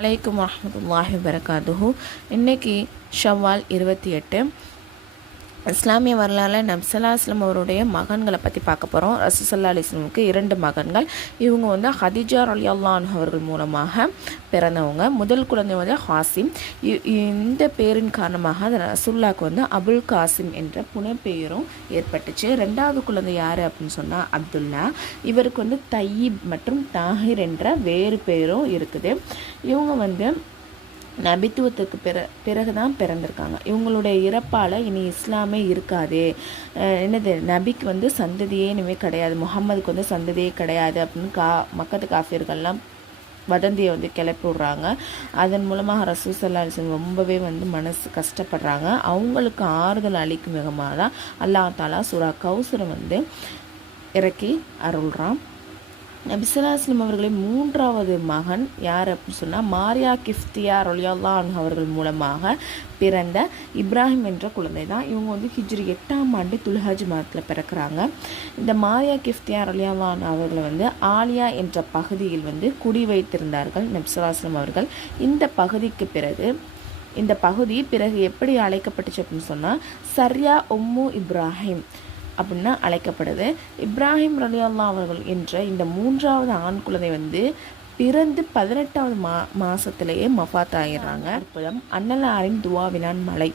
அலைக்கும் வரஹ்மத்துல்லாஹி வபரகாத்துஹு. இன்றைக்கி ஷவ்வால் 28. இஸ்லாமிய வரலாறில் நபிஸல்லல்லாஹு அலைஹி வஸல்லம் அவருடைய மகன்களை பற்றி பார்க்க போகிறோம். ரசூலுல்லாஹி அலைஹி வஸல்லமுக்கு 2 மகன்கள். இவங்க வந்து ஹதீஜா ரலியல்லாஹு அன்ஹா அவர்கள் மூலமாக பிறந்தவங்க. முதல் குழந்தை வந்து ஹாசிம். இந்த பேரின் காரணமாக ரசூலுல்லாஹ்க்கு வந்து அபுல் காசிம் என்ற புனைப்பெயரும் ஏற்பட்டுச்சு. 2வது குழந்தை யார் அப்படின்னு சொன்னால் அப்துல்லா. இவருக்கு வந்து தையீப் மற்றும் தாஹிர் என்ற வேறு பெயரும் இருக்குது. இவங்க வந்து நபித்துவத்துக்கு பிறகு தான் பிறந்திருக்காங்க. இவங்களுடைய இறப்பால் இனி இஸ்லாமே இருக்காது, என்னது நபிக்கு வந்து சந்ததியே இனிமேல் கிடையாது, முகம்மதுக்கு வந்து சந்ததியே கிடையாது அப்படின்னு மக்கத்து காஃபியர்கள்லாம் வதந்தியை வந்து கிளப்பி விட்றாங்க. அதன் மூலமாக ரசூல் ஸல்லல்லாஹு அலைஹி வஸல்லம் ரொம்பவே வந்து மனசு கஷ்டப்படுறாங்க. அவங்களுக்கு ஆறுதல் அளிக்கும் விதமாக தான் அல்லாஹ் தஆலா சூரா கௌசரை வந்து இறக்கி அருள்றான். நபிஸல்லல்லாஹு அலைஹி வஸல்லம் அவர்களின் 3வது மகன் யார் அப்படின்னு சொன்னால் மாரியா கிஃப்தியா ரலியல்லாஹு அன்ஹா அவர்கள் மூலமாக பிறந்த இப்ராஹிம் என்ற குழந்தை தான். இவங்க வந்து ஹிஜ்ரி 8ஆம் ஆண்டு துல்ஹஜ் மாதத்தில் பிறக்கிறாங்க. இந்த மாரியா கிஃப்தியா ரலியல்லாஹு அன்ஹா அவர்களை வந்து ஆலியா என்ற பகுதியில் வந்து குடி வைத்திருந்தார்கள் நபிஸல்லல்லாஹு அலைஹி வஸல்லம் அவர்கள். இந்த பகுதி பிறகு எப்படி அழைக்கப்பட்டுச்சு அப்படின்னு சொன்னால் சர்யா உம்மு இப்ராஹிம் அப்படின்னா அழைக்கப்படுது. இப்ராஹிம் ரலியல்லாஹு அவர்கள் என்ற இந்த 3வது ஆண் குழந்தை வந்து பிறந்து 18வது மாதத்திலேயே மஃபாத் ஆகிடுறாங்க. அற்புதம். அன்னலாரின் துவாவினான் மலை.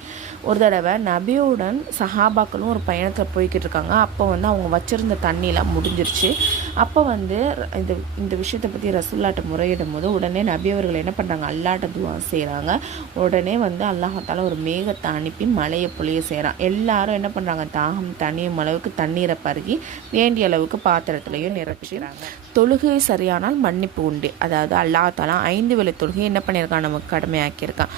ஒரு தடவை நபியுடன் சஹாபாக்களும் ஒரு பயணத்தில் போய்கிட்டு இருக்காங்க. அப்போ வந்து அவங்க வச்சுருந்த தண்ணியெலாம் முடிஞ்சிருச்சு. அப்போ வந்து இந்த விஷயத்தை பற்றி ரசூல்லாட்ட முறையிடும் போது உடனே நபி அவர்கள் என்ன பண்ணுறாங்க, அல்லாட்ட துவா செய்கிறாங்க. உடனே வந்து அல்லாஹால ஒரு மேகத்தை அனுப்பி மலையை பொழிய செய்கிறான். எல்லாரும் என்ன பண்ணுறாங்க, தாகம் தனியும் அளவுக்கு தண்ணீரை பருகி வேண்டிய அளவுக்கு பாத்திரத்துலையும் நிரப்பிடுறாங்க. தொழுகை சரியானால் மன்னிப்பு உண்டு. அதாவது அல்லாஹ் தஆலா 5 வேளை தொழுகை என்ன பண்ணியிருக்கான், நமக்கு கடமையாக்கியிருக்கான்.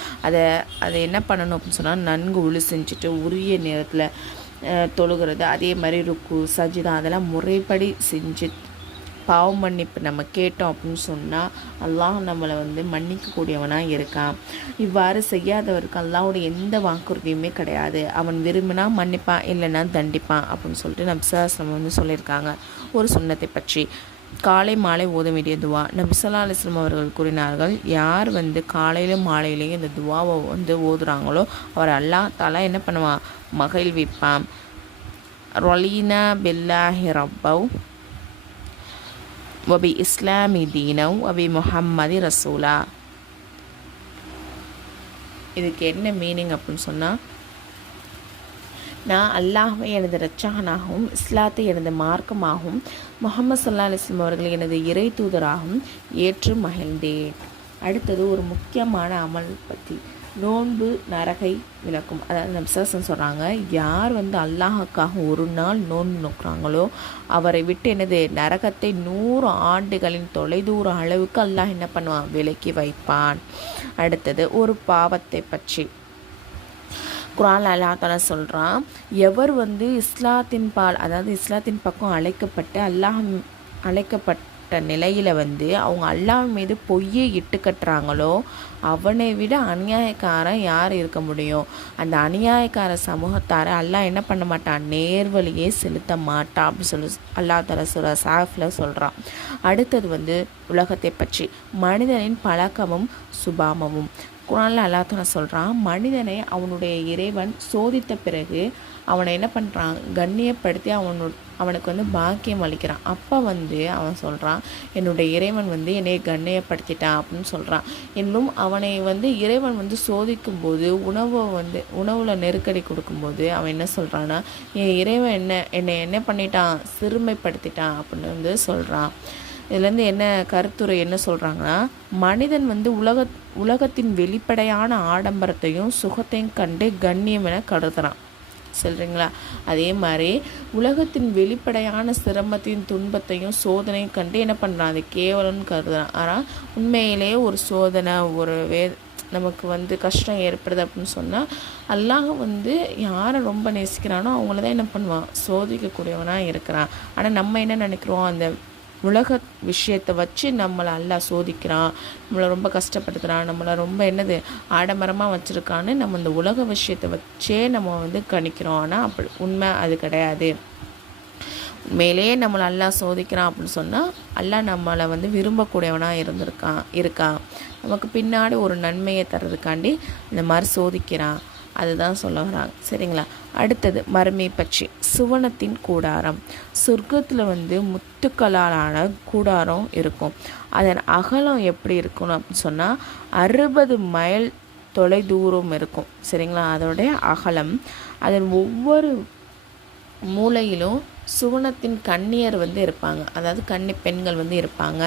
அதை என்ன பண்ணணும் அப்படின்னு சொன்னால் நன்கு உழு செஞ்சுட்டு உரிய நேரத்தில் தொழுகிறது. அதே மாதிரி ருக்கு சஜிதா அதெல்லாம் முறைப்படி செஞ்சு பாவ மன்னிப்பு நம்ம கேட்டோம் அப்படின்னு சொன்னால் அல்லாஹ் நம்மளை வந்து மன்னிக்கக்கூடியவனாக இருக்கான். இவ்வாறு செய்யாதவருக்கு அல்லாஹ்வுடைய எந்த வாக்குறுதியுமே கிடையாது. அவன் விரும்பினா மன்னிப்பான், இல்லைன்னா தண்டிப்பான் அப்படின்னு சொல்லிட்டு நபிஸல்லல்லாஹு அலைஹி வஸல்லம் வந்து சொல்லியிருக்காங்க. ஒரு சுன்னத்தை பற்றி காலை மாலை ஓத வேண்டிய துவா. நபிஸல்லல்லாஹு அலைஹி வஸல்லம் அவர்கள் கூறினார்கள், யார் வந்து காலையிலும் மாலையிலையும் இந்த துவாவை வந்து ஓதுறாங்களோ அவர் அல்லாஹ் தஆலா என்ன பண்ணுவான், மகிழ்விப்பான். ரொலீனா பில்லாஹி ரப்பவ் வபி இஸ்லாமி தீனவ் வபி முஹம்மதி ரசூலா. இதுக்கு என்ன மீனிங் அப்படின்னு சொன்னால், நான் அல்லாஹ்வை எனது இரட்சகனாகவும் இஸ்லாத்தை எனது மார்க்கமாகவும் முஹம்மது ஸல்லல்லாஹு அலைஹி வஸல்லம் அவர்களை எனது இறை தூதராகவும் ஏற்று மகிழ்ந்தேன். அடுத்தது ஒரு முக்கியமான அமல் பற்றி, நோன்பு நரகை விளக்கும். அதாவது நபிஸல்லல்லாஹு சொல்கிறாங்க, யார் வந்து அல்லாஹுக்காக ஒரு நாள் நோன்பு நோக்குறாங்களோ அவரை விட்டு என்னது நரகத்தை 100 ஆண்டுகளின் தொலைதூர அளவுக்கு அல்லாஹ் என்ன பண்ணுவான், விலக்கி வைப்பான். அடுத்தது ஒரு பாவத்தை பற்றி குர்ஆன்ல அல்லாஹ் தஆலா சொல்கிறான், எவர் வந்து இஸ்லாத்தின் பால் அதாவது இஸ்லாத்தின் பக்கம் அழைக்கப்பட்ட நிலையில் வந்து அவங்க அல்லாஹ் மீது பொய்யை இட்டு கட்டுறாங்களோ அவனை விட அநியாயக்காரன் யார் இருக்க முடியும். அந்த அநியாயக்கார சமூகத்தாரை அல்லாஹ் என்ன பண்ண மாட்டான், நேர்வழியே செலுத்த மாட்டான் அப்படின்னு சொல்லி அல்லாஹ் தஆலா சூரா சாஃப்ல சொல்கிறான். அடுத்தது வந்து உலகத்தை பற்றி, மனிதனின் பழக்கமும் சுபாவமும். குர்ஆன்ல அல்லாஹ் தஆலா சொல்கிறான், மனிதனை அவனுடைய இறைவன் சோதித்த பிறகு அவனை என்ன பண்ணுறான், கண்ணியப்படுத்தி அவனுக்கு வந்து பாக்கியம் அளிக்கிறான். அப்போ வந்து அவன் சொல்கிறான், என்னுடைய இறைவன் வந்து என்னை கண்ணியப்படுத்திட்டான் அப்படின்னு சொல்கிறான். இன்னும் அவனை வந்து இறைவன் வந்து சோதிக்கும்போது உணவில் நெருக்கடி கொடுக்கும்போது அவன் என்ன சொல்கிறான்னா, என் இறைவன் என்னை என்ன பண்ணிட்டான், சிறுமைப்படுத்திட்டான் அப்படின்னு வந்து சொல்கிறான். இதுலேருந்து என்ன கருத்துரை என்ன சொல்கிறாங்கன்னா, மனிதன் வந்து உலகத்தின் வெளிப்படையான ஆடம்பரத்தையும் சுகத்தையும் கண்டு கண்ணியம் என கருதுகிறான். சொல்கிறீங்களா? அதே மாதிரி உலகத்தின் வெளிப்படையான சிரமத்தையும் துன்பத்தையும் சோதனையும் கண்டு என்ன பண்ணுறான், அது கேவலம்னு கருதுகிறான். ஆனால் உண்மையிலேயே ஒரு சோதனை நமக்கு வந்து கஷ்டம் ஏற்படுது அப்படின்னு சொன்னால் அல்லாஹ் வந்து யாரை ரொம்ப நேசிக்கிறானோ அவங்கள தான் என்ன பண்ணுவான், சோதிக்கக்கூடியவனாக இருக்கிறான். ஆனால் நம்ம என்ன நினைக்கிறோம், அந்த உலக விஷயத்தை வச்சு நம்மளை அல்லாஹ் சோதிக்கிறான், நம்மளை ரொம்ப கஷ்டப்படுத்துகிறான், நம்மளை ரொம்ப ஆடம்பரமாக வச்சுருக்கான்னு நம்ம இந்த உலக விஷயத்தை வச்சே நம்ம வந்து கணிக்கிறோம். ஆனால் அப்படி உண்மை அது கிடையாது. மேலேயே நம்மளை அல்லாஹ் சோதிக்கிறான் அப்படின்னு சொன்னால் அல்லாஹ் நம்மளை வந்து விரும்பக்கூடியவனாக இருக்கான் நமக்கு பின்னாடி ஒரு நன்மையை தர்றதுக்காண்டி இந்த மாதிரி சோதிக்கிறான். அதுதான் சொல்ல வராங்க. சரிங்களா? அடுத்தது மறுமை பற்றி. சுவனத்தின் கூடாரம். சொர்க்கத்தில் வந்து முத்துக்களாலான கூடாரம் இருக்கும். அதன் அகலம் எப்படி இருக்கணும் அப்படின்னு சொன்னால் 60 மைல் தொலை தூரம் இருக்கும். சரிங்களா? அதோடைய அகலம். அதன் ஒவ்வொரு மூலையிலும் சுவனத்தின் கன்னியர் வந்து இருப்பாங்க. அதாவது கன்னி பெண்கள் வந்து இருப்பாங்க.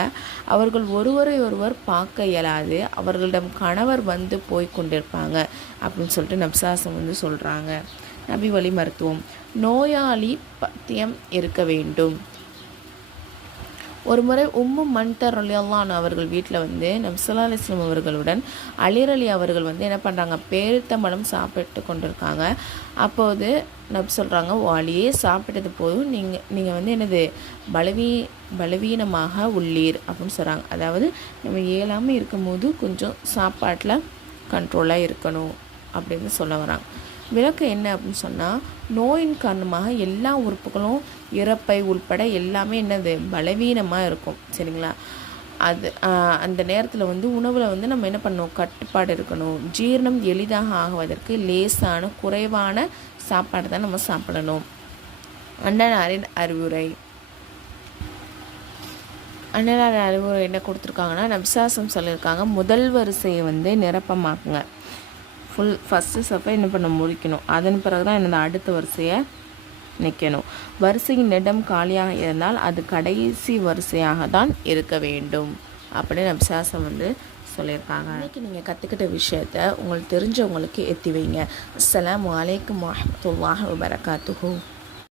அவர்கள் ஒருவரை ஒருவர் பார்க்க இயலாது. அவர்களிடம் கணவர் வந்து போய் கொண்டிருப்பாங்க அப்படின்னு சொல்லிட்டு நப்சாசம் வந்து சொல்கிறாங்க. நபி வழி மருத்துவம். நோயாளி பத்தியம் இருக்க வேண்டும். ஒரு முறை மன்தர் ரலியல்லாஹு அவர்கள் வீட்டில் வந்து நபி ஸல்லல்லாஹு அலைஹி வஸல்லம் அவர்களுடன் அலி அவர்கள் வந்து என்ன பண்ணுறாங்க, பேரித்தம்பழம் சாப்பிட்டு கொண்டிருக்காங்க. அப்போது நபி சொல்கிறாங்க, அலியே சாப்பிட்டது போதும், நீங்கள் வந்து என்னது பலவீனமாக உள்ளீர் அப்படின்னு சொல்கிறாங்க. அதாவது நம்ம இயலாமல் இருக்கும்போது கொஞ்சம் சாப்பாட்டில் கண்ட்ரோலாக இருக்கணும் அப்படின்னு சொல்ல வராங்க. விளக்கம் என்ன அப்படின்னு சொன்னால், நோயின் காரணமாக எல்லா உறுப்புகளும் இறப்பை உள்பட எல்லாமே என்னது பலவீனமாக இருக்கும். சரிங்களா? அந்த நேரத்தில் வந்து உணவில் வந்து நம்ம என்ன பண்ணணும், கட்டுப்பாடு இருக்கணும். ஜீரணம் எளிதாக ஆகுவதற்கு லேசான குறைவான சாப்பாடு தான் நம்ம சாப்பிடணும். அண்ணனாரின் அறிவுரை. அண்ணனாரின் அறிவுரை என்ன கொடுத்துருக்காங்கன்னா, நபிசாசம் சொல்லியிருக்காங்க, முதல் வரிசையை வந்து நிரப்பமாக்குங்க. ஃபஸ்ட்டு ஸ்டெப்பை என்ன பண்ண முடிக்கணும். அதன் பிறகு தான் என்னது அடுத்த வரிசையை நிற்கணும். வரிசையின் இடம் காலியாக இருந்தால் அது கடைசி வரிசையாக தான் இருக்க வேண்டும் அப்படின்னு நபிசாசம் வந்து சொல்லியிருக்காங்க. இன்றைக்கி நீங்கள் கற்றுக்கிட்ட விஷயத்த உங்களுக்கு தெரிஞ்சவங்களுக்கு எத்தி வைங்க. அஸ்ஸலாமு அலைக்கும் வரஹ்மத்துல்லாஹி வபரகாத்துஹு.